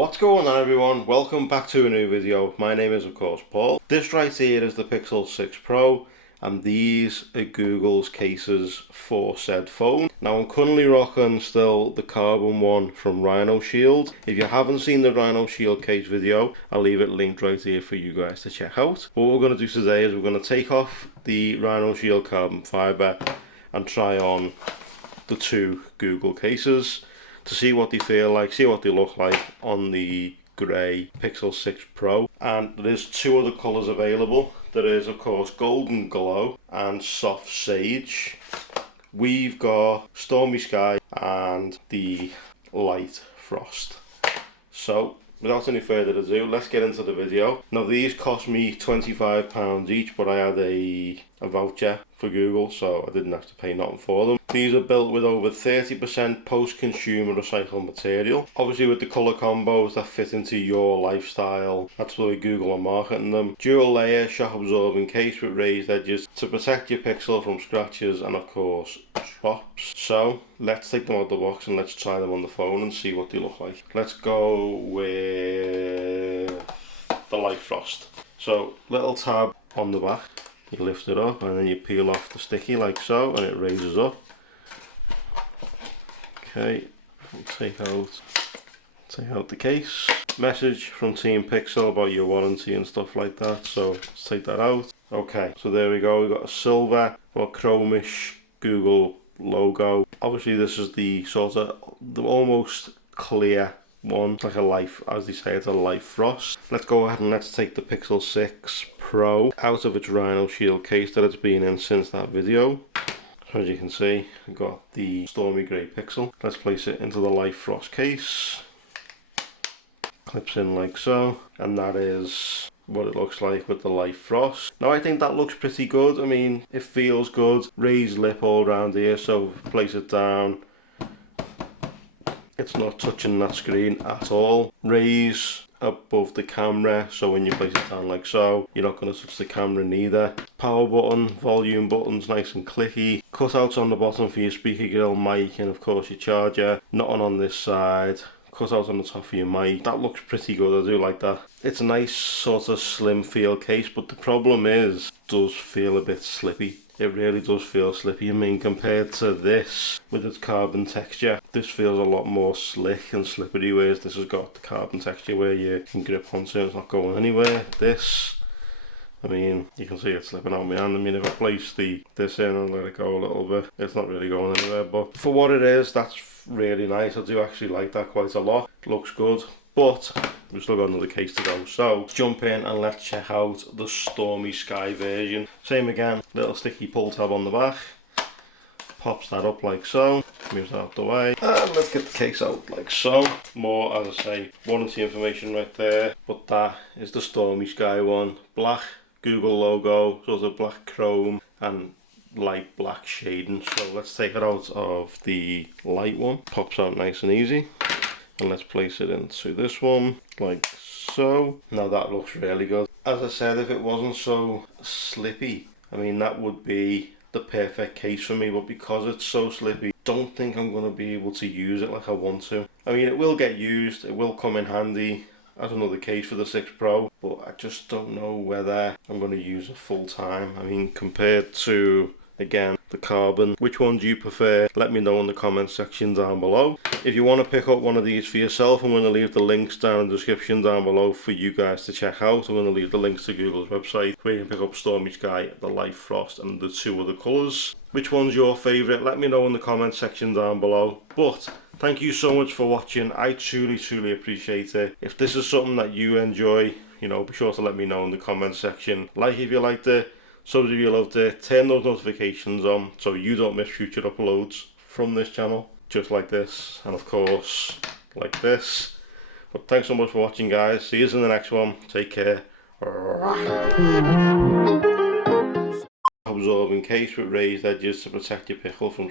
What's going on everyone, welcome back to a new video. My name is of course Paul. This right here is the Pixel 6 Pro and these are Google's cases for said phone. Now I'm currently rocking still the carbon one from Rhino Shield. If you haven't seen the Rhino Shield case video, I'll leave it linked right here for you guys to check out. But what we're going to do today is we're going to take off the Rhino Shield carbon fibre and try on the two Google cases to see what they feel like, see what they look like on the grey Pixel 6 Pro. And there's two other colours available. There is of course Golden Glow and Soft Sage. We've got Stormy Sky and the Light Frost. So without any further ado, let's get into the video. Now these cost me £25 each, but I had a voucher for Google, so I didn't have to pay nothing for them. These are built with over 30% post-consumer recycled material. Obviously with the colour combos that fit into your lifestyle, that's the way Google are marketing them. Dual layer shock absorbing case with raised edges to protect your Pixel from scratches and of course drops. So let's take them out of the box and let's try them on the phone and see what they look like. Let's go with the Light Frost. So little tab on the back. You lift it up and then you peel off the sticky like so and it raises up. Okay, we'll take out the case. Message from Team Pixel about your warranty and stuff like that, so let's take that out. Okay, so there we go, we've got a silver or chromish Google logo. Obviously this is the sort of the almost clear one, like a life, as they say, it's a Light Frost. Let's go ahead and let's take the Pixel 6 Pro out of its Rhino Shield case that it's been in since that video. So as you can see, we've got the Stormy Grey Pixel. Let's place it into the Light Frost case. Clips in like so, and that is what it looks like with the Light Frost. Now I think that looks pretty good. I mean, it feels good. Raised lip all around here, so place it down. It's not touching that screen at all. Raise above the camera, so when you place it down like so, you're not going to touch the camera neither. Power button, volume buttons, nice and clicky. Cutouts on the bottom for your speaker grill, mic, and of course your charger. Nothing on this side. Cutout on the top of your mic. That looks pretty good, I do like that. It's a nice sort of slim feel case, but the problem is, it does feel a bit slippy. It really does feel slippy. I mean, compared to this with its carbon texture, this feels a lot more slick and slippery, whereas this has got the carbon texture where you can grip onto it, it's not going anywhere. This, I mean, you can see it slipping out of my hand. I mean, if I place this in and let it go a little bit, it's not really going anywhere, but for what it is, that's really nice. I do actually like that quite a lot. Looks good, but we've still got another case to go. So let's jump in and let's check out the Stormy Sky version. Same again, little sticky pull tab on the back. Pops that up like so, moves that out the way, and let's get the case out like so. More, as I say, warranty information right there, but that is the Stormy Sky one. Black Google logo, sort of black chrome and light black shading. So let's take it out of the light one. Pops out nice and easy. And let's place it into this one like so. Now that looks really good. As I said, if it wasn't so slippy, I mean, that would be the perfect case for me, but because it's so slippy, don't think I'm going to be able to use it like I want to. I mean, it will get used, it will come in handy as another case for the 6 Pro, but I just don't know whether I'm going to use it full time. I mean, compared to, again, the carbon, which one do you prefer? Let me know in the comment section down below. If you want to pick up one of these for yourself, I'm going to leave the links down in the description down below for you guys to check out. I'm going to leave the links to Google's website where you can pick up Stormy Sky, the Light Frost and the two other colours. Which one's your favourite? Let me know in the comment section down below. But thank you so much for watching. I truly appreciate it. If this is something that you enjoy, you know, be sure to let me know in the comment section. Like if you liked it. So if you loved it, turn those notifications on so you don't miss future uploads from this channel, just like this, and of course, like this. But thanks so much for watching, guys. See you in the next one. Take care. Absorbing case with raised edges to protect your pickle from